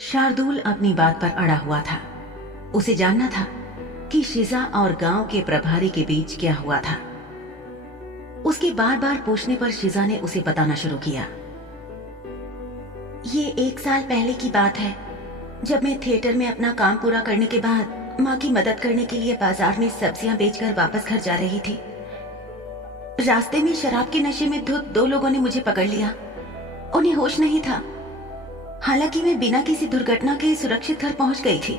शार्दुल अपनी बात पर अड़ा हुआ था। उसे जानना था कि शिजा और गांव के प्रभारी के बीच क्या हुआ था। उसके बार बार पूछने पर शिजा ने उसे बताना शुरू किया। ये 1 साल पहले की बात है, जब मैं थिएटर में अपना काम पूरा करने के बाद माँ की मदद करने के लिए बाजार में सब्जियां बेचकर वापस घर जा रही थी। रास्ते में शराब के नशे में धुत 2 लोगों ने मुझे पकड़ लिया। उन्हें होश नहीं था। हालांकि मैं बिना किसी दुर्घटना के सुरक्षित घर पहुंच गई थी,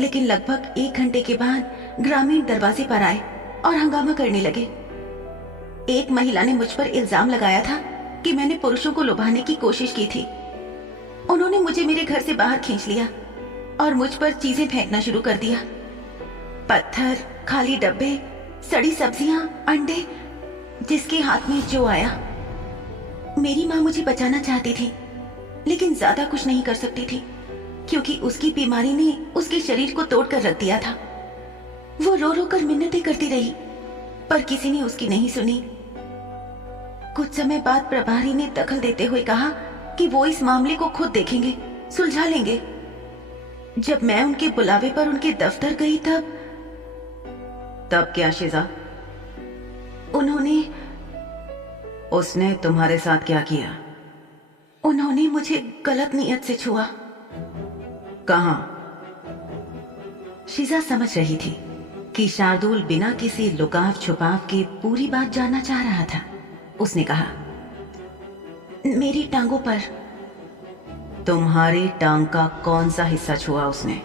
लेकिन लगभग 1 घंटे के बाद ग्रामीण दरवाजे पर आए और हंगामा करने लगे। एक महिला ने मुझ पर इल्जाम लगाया था कि मैंने पुरुषों को लुभाने की कोशिश की थी। उन्होंने मुझे मेरे घर से बाहर खींच लिया और मुझ पर चीजें फेंकना शुरू कर दिया। पत्थर, खाली डब्बे, सड़ी सब्जियां, अंडे, जिसके हाथ में जो आया। मेरी माँ मुझे बचाना चाहती थी, लेकिन ज्यादा कुछ नहीं कर सकती थी, क्योंकि उसकी बीमारी ने उसके शरीर को तोड़कर रख दिया था। वो रो रो कर मिन्नतें करती रही, पर किसी ने उसकी नहीं सुनी। कुछ समय बाद प्रभारी ने दखल देते हुए कहा कि वो इस मामले को खुद देखेंगे, सुलझा लेंगे। जब मैं उनके बुलावे पर उनके दफ्तर गई तब क्या शिजा? उसने तुम्हारे साथ क्या किया? उन्होंने मुझे गलत नीयत से छुआ। कहां? शिजा समझ रही थी कि शार्दुल बिना किसी लुकाव छुपाव के पूरी बात जानना चाह रहा था। उसने कहा, मेरी टांगों पर। तुम्हारी टांग का कौन सा हिस्सा छुआ उसने?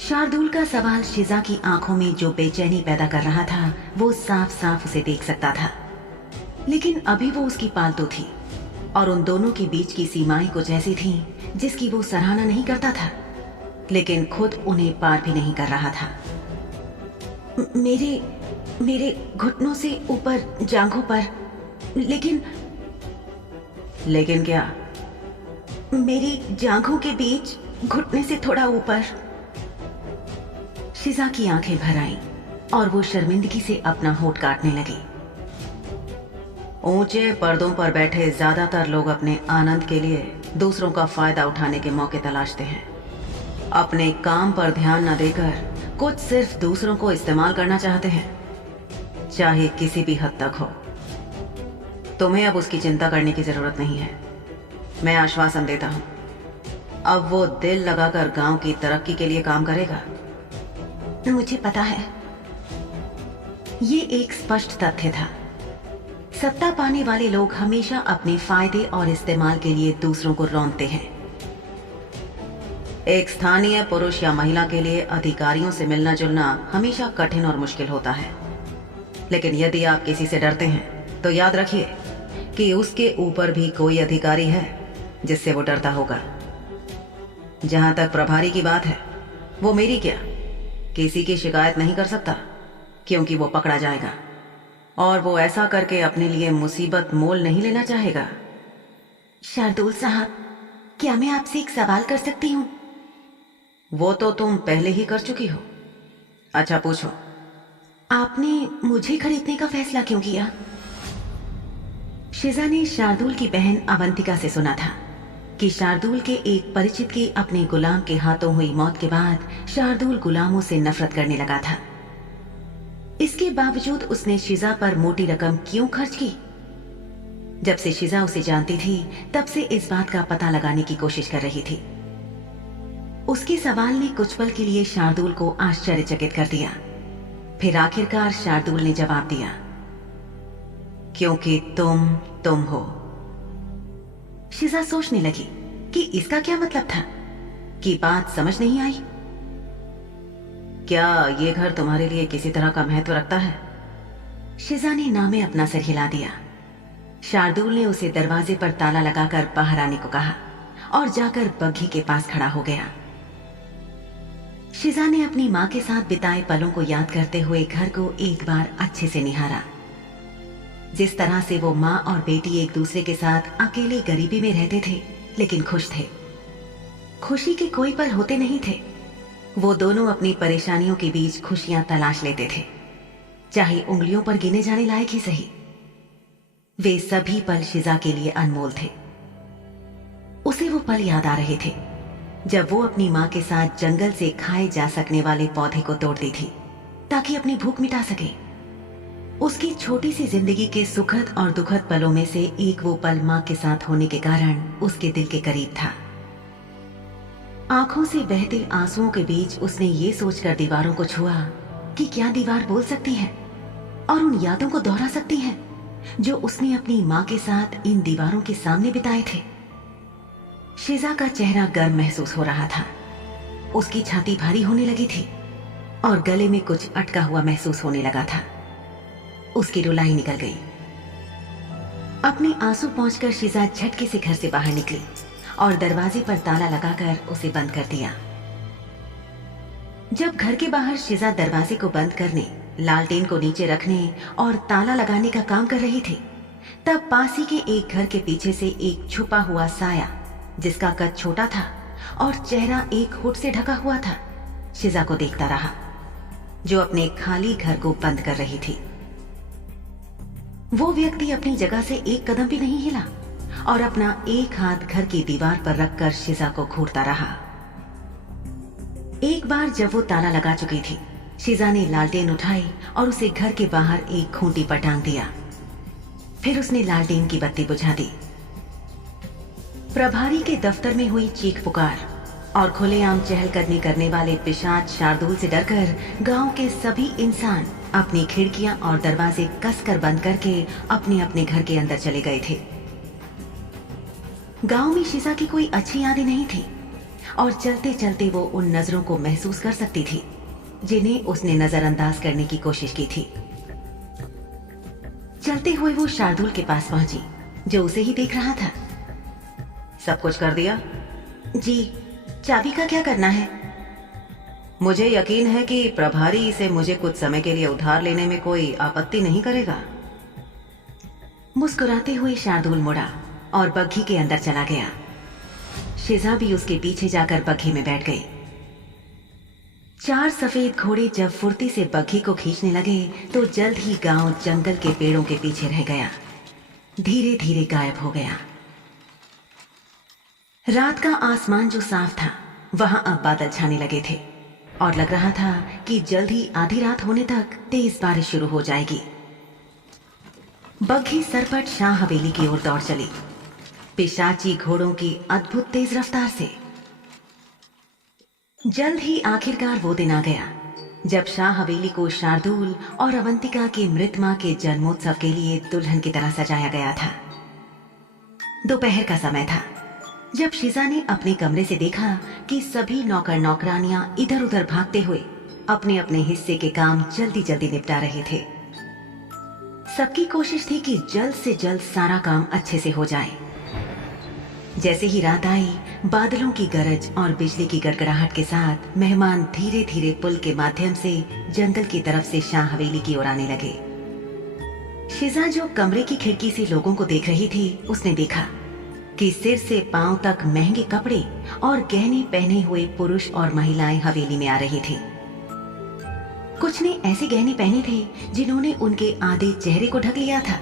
शार्दुल का सवाल शिजा की आंखों में जो बेचैनी पैदा कर रहा था, वो साफ साफ उसे देख सकता था। लेकिन अभी वो उसकी पालतू थी और उन दोनों के बीच की सीमाएं कुछ ऐसी थीं जिसकी वो सराहना नहीं करता था, लेकिन खुद उन्हें पार भी नहीं कर रहा था। मेरे घुटनों से ऊपर जांघों पर। लेकिन क्या? मेरी जांघों के बीच घुटने से थोड़ा ऊपर। शिजा की आंखें भर आईं और वो शर्मिंदगी से अपना होठ काटने लगी। ऊंचे पर्दों पर बैठे ज्यादातर लोग अपने आनंद के लिए दूसरों का फायदा उठाने के मौके तलाशते हैं। अपने काम पर ध्यान न देकर कुछ सिर्फ दूसरों को इस्तेमाल करना चाहते हैं, चाहे किसी भी हद तक हो। तुम्हें अब उसकी चिंता करने की जरूरत नहीं है। मैं आश्वासन देता हूं, अब वो दिल लगाकर गांव की तरक्की के लिए काम करेगा। मुझे पता है। ये एक स्पष्ट तथ्य था। सत्ता पाने वाले लोग हमेशा अपने फायदे और इस्तेमाल के लिए दूसरों को रौंदते हैं। एक स्थानीय पुरुष या महिला के लिए अधिकारियों से मिलना जुलना हमेशा कठिन और मुश्किल होता है, लेकिन यदि आप किसी से डरते हैं तो याद रखिए कि उसके ऊपर भी कोई अधिकारी है जिससे वो डरता होगा। जहां तक प्रभारी की बात है, वो मेरी क्या किसी की शिकायत नहीं कर सकता, क्योंकि वो पकड़ा जाएगा और वो ऐसा करके अपने लिए मुसीबत मोल नहीं लेना चाहेगा। शार्दुल साहब, क्या मैं आपसे एक सवाल कर सकती हूँ? वो तो तुम पहले ही कर चुकी हो। अच्छा, पूछो। आपने मुझे खरीदने का फैसला क्यों किया? शिजा ने शार्दुल की बहन अवंतिका से सुना था कि शार्दुल के एक परिचित की अपने गुलाम के हाथों हुई मौत के बाद शार्दुल गुलामों से नफरत करने लगा था। इसके बावजूद उसने शिजा पर मोटी रकम क्यों खर्च की? जब से शिजा उसे जानती थी, तब से इस बात का पता लगाने की कोशिश कर रही थी। उसके सवाल ने कुछ पल के लिए शार्दुल को आश्चर्यचकित कर दिया। फिर आखिरकार शार्दुल ने जवाब दिया, क्योंकि तुम हो। शिजा सोचने लगी कि इसका क्या मतलब था, कि बात समझ नहीं आई। क्या ये घर तुम्हारे लिए किसी तरह का महत्व रखता है? शिजा ने ना में अपना सर हिला दिया। शार्दुल ने उसे दरवाजे पर ताला लगाकर बाहर आने को कहा और जाकर बग्घी के पास खड़ा हो गया। शिजा ने अपनी माँ के साथ बिताए पलों को याद करते हुए घर को एक बार अच्छे से निहारा। जिस तरह से वो माँ और बेटी एक दूसरे के साथ अकेले गरीबी में रहते थे, लेकिन खुश थे। खुशी के कोई पल होते नहीं थे। वो दोनों अपनी परेशानियों के बीच खुशियां तलाश लेते थे, चाहे उंगलियों पर गिने जाने लायक ही सही। वे सभी पल शिजा के लिए अनमोल थे। उसे वो पल याद आ रहे थे जब वो अपनी माँ के साथ जंगल से खाए जा सकने वाले पौधे को तोड़ती थी ताकि अपनी भूख मिटा सके। उसकी छोटी सी जिंदगी के सुखद और दुखद पलों में से एक वो पल माँ के साथ होने के कारण उसके दिल के करीब था। आंखों से बहते आंसुओं के बीच उसने ये सोचकर दीवारों को छुआ कि क्या दीवार बोल सकती है और उन यादों को दोहरा सकती है जो उसने अपनी माँ के साथ इन दीवारों के सामने बिताए थे। शिजा का चेहरा गर्म महसूस हो रहा था। उसकी छाती भारी होने लगी थी और गले में कुछ अटका हुआ महसूस होने लगा था। उसकी रुलाई निकल गई। अपने आंसू पहुंचकर शिजा झटके से घर से बाहर निकली और दरवाजे पर ताला लगाकर उसे बंद कर दिया। जब घर के बाहर शिजा दरवाजे को बंद करने, लालटेन को नीचे रखने और ताला लगाने का काम कर रही थी, तब पास ही के एक घर के पीछे से एक छुपा हुआ साया जिसका कद छोटा था और चेहरा एक हुड से ढका हुआ था, शिजा को देखता रहा जो अपने खाली घर को बंद कर रही थी। वो व्यक्ति अपनी जगह से एक कदम भी नहीं हिला और अपना एक हाथ घर की दीवार पर रखकर शिजा को घूरता रहा। एक बार जब वो ताला लगा चुकी थी, शिजा ने लालटेन उठाई और उसे घर के बाहर एक खूंटी पर टांग दिया। फिर उसने लालटेन की बत्ती बुझा दी। प्रभारी के दफ्तर में हुई चीख पुकार और खुलेआम चहलकदमी करने वाले पिशाच शार्दुल से डरकर गांव के सभी इंसान अपनी खिड़कियां और दरवाजे कसकर बंद करके अपने अपने घर के अंदर चले गए थे। गांव में शिजा की कोई अच्छी यादें नहीं थी और चलते चलते वो उन नजरों को महसूस कर सकती थी जिन्हें उसने नजरअंदाज करने की कोशिश की थी। चलते हुए वो शार्दुल के पास पहुंची जो उसे ही देख रहा था। सब कुछ कर दिया? जी, चाबी का क्या करना है? मुझे यकीन है कि प्रभारी इसे मुझे कुछ समय के लिए उधार लेने में कोई आपत्ति नहीं करेगा। मुस्कुराते हुए शार्दुल मुड़ा और बग्घी के अंदर चला गया। शिजा भी उसके पीछे जाकर बग्घी में बैठ गई। 4 सफेद घोड़े जब फुर्ती से बग्घी को खींचने लगे तो जल्द ही गांव जंगल के पेड़ों के पीछे रह गया, धीरे धीरे गायब हो गया। रात का आसमान जो साफ था वहां अब बादल छाने लगे थे और लग रहा था कि जल्द ही आधी रात होने तक तेज बारिश शुरू हो जाएगी। बग्घी सरपट शाह हवेली की ओर दौड़ चली, पिशाची घोड़ों की अद्भुत तेज रफ्तार से। जल्द ही आखिरकार वो दिन आ गया जब शाह हवेली को शार्दुल और अवंतिका के मृत मां के जन्मोत्सव के लिए दुल्हन की तरह सजाया गया था। दोपहर का समय था जब शिजा ने अपने कमरे से देखा कि सभी नौकर नौकरानियां इधर उधर भागते हुए अपने अपने हिस्से के काम जल्दी जल्दी निपटा रहे थे। सबकी कोशिश थी कि जल्द से जल्द सारा काम अच्छे से हो जाए। जैसे ही रात आई, बादलों की गरज और बिजली की गड़गड़ाहट के साथ मेहमान धीरे धीरे पुल के माध्यम से जंगल की तरफ से शाह हवेली की ओर आने लगे। शिजा जो कमरे की खिड़की से लोगों को देख रही थी, उसने देखा कि सिर से पांव तक महंगे कपड़े और गहने पहने हुए पुरुष और महिलाएं हवेली में आ रहे थे। कुछ ने ऐसे गहने पहने थे जिन्होंने उनके आधे चेहरे को ढक लिया था।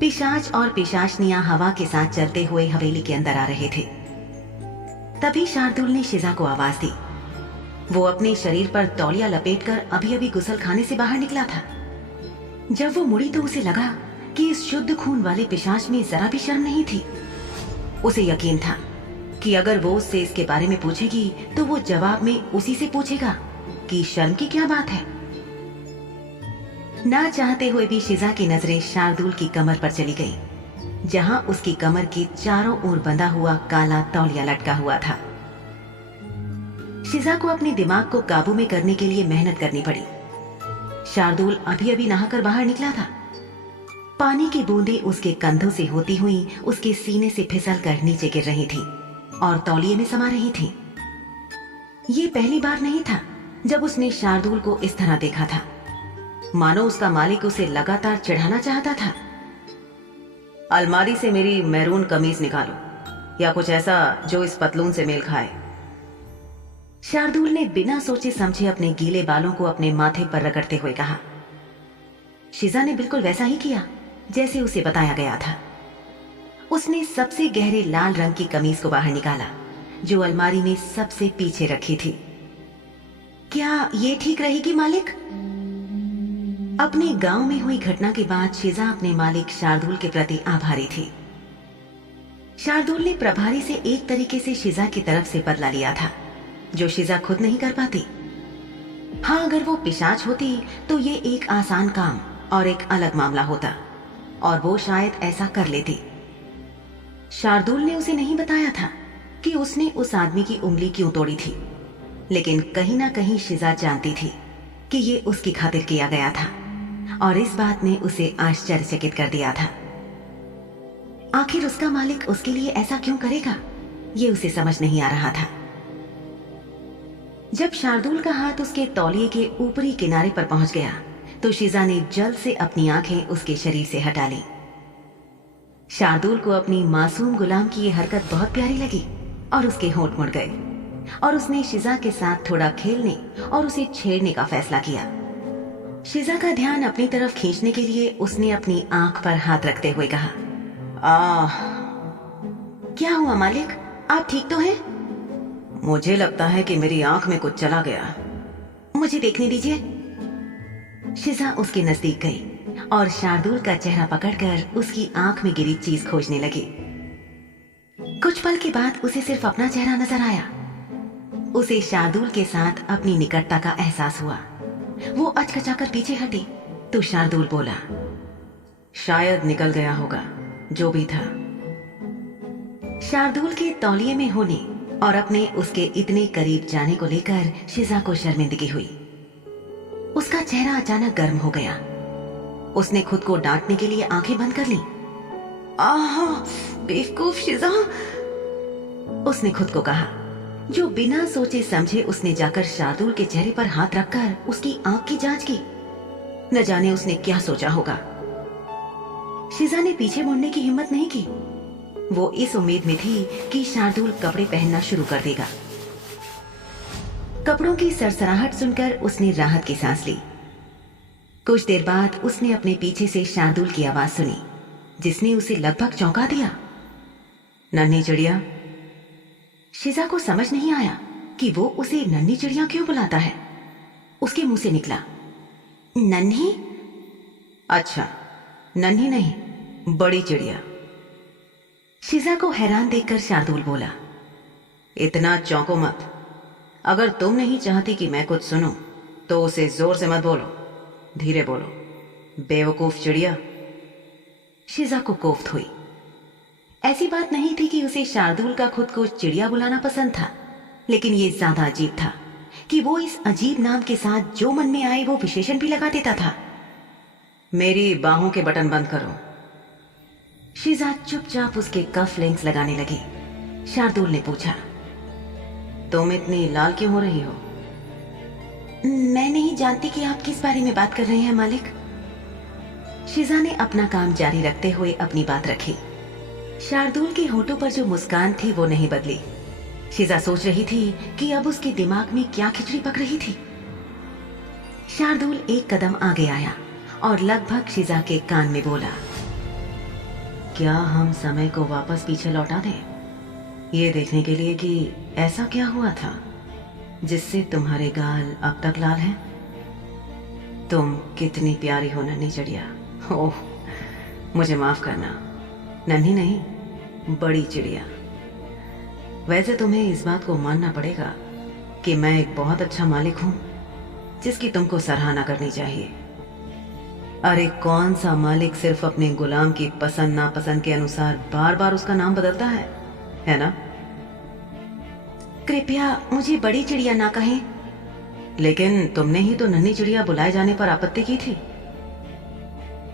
पिशाच और पिशाचनियां हवा के साथ चलते हुए हवेली के अंदर आ रहे थे। तभी शार्दुल ने शिजा को आवाज दी। वो अपने शरीर पर तौलिया लपेटकर अभी अभी गुसल खाने से बाहर निकला था। जब वो मुड़ी तो उसे लगा कि इस शुद्ध खून वाले पिशाच में जरा भी शर्म नहीं थी। उसे यकीन था कि अगर वो उससे इसके बारे में पूछेगी तो वो जवाब में उसी से पूछेगा कि शर्म की क्या बात है। ना चाहते हुए भी शिजा की नजरें शार्दुल की कमर पर चली गई, जहां उसकी कमर के चारों ओर बंधा हुआ काला तौलिया लटका हुआ था। शिजा को अपने दिमाग को काबू में करने के लिए मेहनत करनी पड़ी। शार्दुल अभी अभी नहाकर बाहर निकला था। पानी की बूंदें उसके कंधों से होती हुई उसके सीने से फिसलकर नीचे गिर रही थी और तौलिए में समा रही थी। ये पहली बार नहीं था जब उसने शार्दुल को इस तरह देखा था, मानो उसका मालिक उसे लगातार चिढ़ाना चाहता था। अलमारी से मेरी मैरून कमीज निकालो या कुछ ऐसा जो इस पतलून से मेल खाए। शार्दुल ने बिना सोचे समझे अपने गीले बालों को अपने माथे पर रगड़ते हुए कहा। शिजा ने बिल्कुल वैसा ही किया जैसे उसे बताया गया था। उसने सबसे गहरे लाल रंग की कमीज को बाहर निकाला जो अलमारी में सबसे पीछे रखी थी। क्या ये ठीक रहेगी मालिक? अपने गांव में हुई घटना के बाद शिजा अपने मालिक शार्दुल के प्रति आभारी थी। शार्दुल ने प्रभारी से एक तरीके से शिजा की तरफ से बदला लिया था जो शिजा खुद नहीं कर पाती। हाँ, अगर वो पिशाच होती तो ये एक आसान काम और एक अलग मामला होता और वो शायद ऐसा कर लेती। शार्दुल ने उसे नहीं बताया था कि उसने उस आदमी की उंगली क्यों तोड़ी थी, लेकिन कहीं ना कहीं शिजा जानती थी कि ये उसकी खातिर किया गया था और इस बात ने उसे आश्चर्यचकित कर दिया था। आखिर उसका मालिक उसके लिए ऐसा क्यों करेगा, ये उसे समझ नहीं आ रहा था। जब शार्दुल का हाथ उसके तौलिए के ऊपरी किनारे पर पहुंच गया तो शिजा ने जल्द से अपनी आंखें उसके शरीर से हटा ली। शार्दुल को अपनी मासूम गुलाम की ये हरकत बहुत प्यारी लगी और उसके होंठ मुड़ गए और उसने शिजा के साथ थोड़ा खेलने और उसे छेड़ने का फैसला किया। शिजा का ध्यान अपनी तरफ खींचने के लिए उसने अपनी आंख पर हाथ रखते हुए कहा, आह। क्या हुआ मालिक, आप ठीक तो हैं? मुझे लगता है कि मेरी आंख में कुछ चला गया। मुझे देखने दीजिए। शिजा उसके नजदीक गई और शार्दुल का चेहरा पकड़कर उसकी आंख में गिरी चीज खोजने लगी। कुछ पल के बाद उसे सिर्फ अपना चेहरा नजर आया। उसे शार्दुल के साथ अपनी निकटता का एहसास हुआ। वो अचकचाकर पीछे हटी तो शार्दुल बोला, शायद निकल गया होगा जो भी था। शार्दुल के तौलिए में होने और अपने उसके इतने करीब जाने को लेकर शिजा को शर्मिंदगी हुई। उसका चेहरा अचानक गर्म हो गया। उसने खुद को डांटने के लिए आंखें बंद कर ली। आह, बेवकूफ शिजा, उसने खुद को कहा, जो बिना सोचे समझे उसने जाकर शार्दुल के चेहरे पर हाथ रखकर उसकी आंख की जांच की। न जाने उसने क्या सोचा होगा। शिजा ने पीछे मुड़ने की हिम्मत नहीं की। वो इस उम्मीद में थी कि शार्दुल कपड़े पहनना शुरू कर देगा। कपड़ों की सरसराहट सुनकर उसने राहत की सांस ली। कुछ देर बाद उसने अपने पीछे से शार्दुल की आवाज सुनी जिसने उसे लगभग चौंका दिया। नन्ही चिड़िया। शिजा को समझ नहीं आया कि वो उसे नन्ही चिड़िया क्यों बुलाता है। उसके मुंह से निकला, नन्ही? अच्छा, नन्ही नहीं, बड़ी चिड़िया। शिजा को हैरान देखकर शार्दुल बोला, इतना चौंको मत। अगर तुम नहीं चाहती कि मैं कुछ सुनूं तो उसे जोर से मत बोलो, धीरे बोलो, बेवकूफ चिड़िया। शिजा को कोफ्त हुई। ऐसी बात नहीं थी कि उसे शार्दुल का खुद को चिड़िया बुलाना पसंद था, लेकिन ये ज्यादा अजीब था कि वो इस अजीब नाम के साथ जो मन में आए वो विशेषण भी लगा देता था। मेरी बाहों के बटन बंद करो। शिजा चुपचाप उसके कफ लिंक्स लगाने लगी। शार्दुल ने पूछा, तुम इतनी लाल क्यों हो रही हो? मैं नहीं जानती कि आप किस बारे में बात कर रहे हैं मालिक। शिजा ने अपना काम जारी रखते हुए अपनी बात रखी। शार्दुल के होठों पर जो मुस्कान थी वो नहीं बदली। शिजा सोच रही थी कि अब उसके दिमाग में क्या खिचड़ी पक रही थी। शार्दुल एक कदम आगे आया और लगभग शिजा के कान में बोला, क्या हम समय को वापस पीछे लौटा दें, ये देखने के लिए कि ऐसा क्या हुआ था जिससे तुम्हारे गाल अब तक लाल हैं? तुम कितनी प्यारी हो नन्ही चिड़िया। ओह, मुझे माफ करना, नन्ही नहीं, बड़ी चिड़िया। वैसे तुम्हें इस बात को मानना पड़ेगा कि मैं एक बहुत अच्छा मालिक हूं जिसकी तुमको सराहना करनी चाहिए। अरे कौन सा मालिक सिर्फ अपने गुलाम की पसंद नापसंद के अनुसार बार बार उसका नाम बदलता है ना? कृपया मुझे बड़ी चिड़िया ना कहें। लेकिन तुमने ही तो नन्ही चिड़िया बुलाए जाने पर आपत्ति की थी।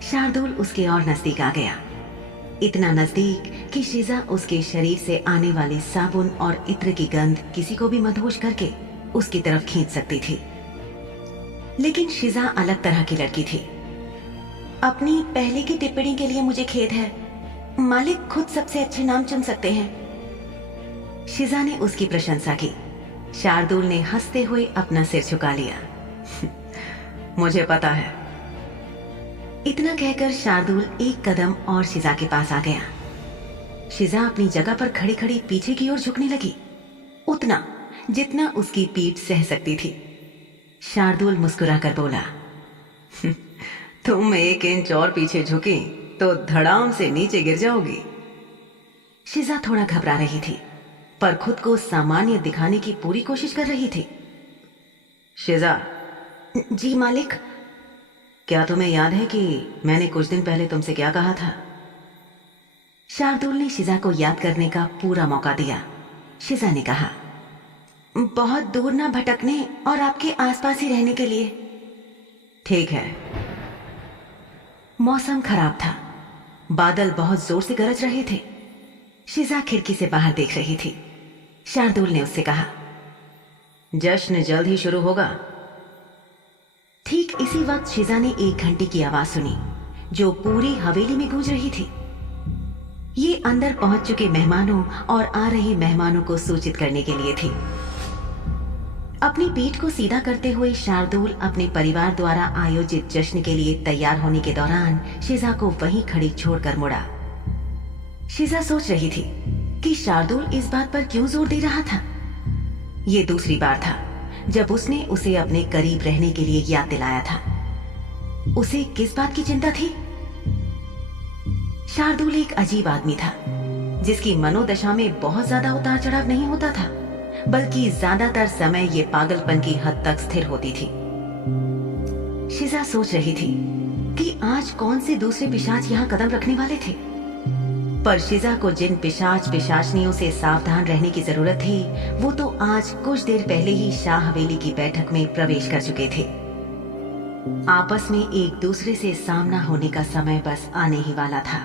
शार्दुल उसके और नजदीक आ गया, इतना नजदीक कि शिजा उसके शरीर से आने वाली साबुन और इत्र की गंध किसी को भी मदहोश करके उसकी तरफ खींच सकती थी। लेकिन शिजा अलग तरह की लड़की थी। अपनी पहले की टिप्पणी के लिए मुझे खेद है, मालिक खुद सबसे अच्छे नाम चुन सकते हैं। शिजा ने उसकी प्रशंसा की। शार्दुल ने हंसते हुए अपना सिर झुका लिया। मुझे पता है। इतना कहकर शार्दुल एक कदम और शिजा के पास आ गया। शिजा अपनी जगह पर खड़ी खड़ी पीछे की ओर झुकने लगी, उतना जितना उसकी पीठ सह सकती थी। शार्दुल मुस्कुराकर बोला, तुम 1 इंच और पीछे झुकी तो धड़ाम से नीचे गिर जाओगी। शिजा थोड़ा घबरा रही थी, पर खुद को सामान्य दिखाने की पूरी कोशिश कर रही थी। शिजा। जी मालिक। क्या तुम्हें याद है कि मैंने कुछ दिन पहले तुमसे क्या कहा था? शार्दुल ने शिजा को याद करने का पूरा मौका दिया। शिजा ने कहा, बहुत दूर ना भटकने और आपके आसपास ही रहने के लिए। ठीक है। मौसम खराब था, बादल बहुत जोर से गरज रहे थे। शिजा खिड़की से बाहर देख रही थी। शार्दुल ने उससे कहा, जश्न जल्द ही शुरू होगा। ठीक इसी वक्त शिजा ने एक घंटी की आवाज सुनी जो पूरी हवेली में गूंज रही थी। ये अंदर पहुंच चुके मेहमानों और आ रहे मेहमानों को सूचित करने के लिए थी। अपनी पीठ को सीधा करते हुए शार्दुल अपने परिवार द्वारा आयोजित जश्न के लिए तैयार होने के दौरान शिजा को वहीं खड़ी छोड़कर मुड़ा। शिजा सोच रही थी कि शार्दुल इस बात पर क्यों जोर दे रहा था। ये दूसरी बार था जब उसने उसे अपने करीब रहने के लिए याद दिलाया था। उसे किस बात की चिंता थी? शार्दुल एक अजीब आदमी था जिसकी मनोदशा में बहुत ज्यादा उतार चढ़ाव नहीं होता था, बल्कि ज्यादातर समय ये पागलपन की हद तक स्थिर होती थी। शिजा सोच रही थी कि आज कौन से दूसरे पिशाच यहाँ कदम रखने वाले थे, पर शिजा को जिन पिशाच पिशाचनियों से सावधान रहने की जरूरत थी वो तो आज कुछ देर पहले ही शाह हवेली की बैठक में प्रवेश कर चुके थे। आपस में एक दूसरे से सामना होने का समय बस आने ही वाला था।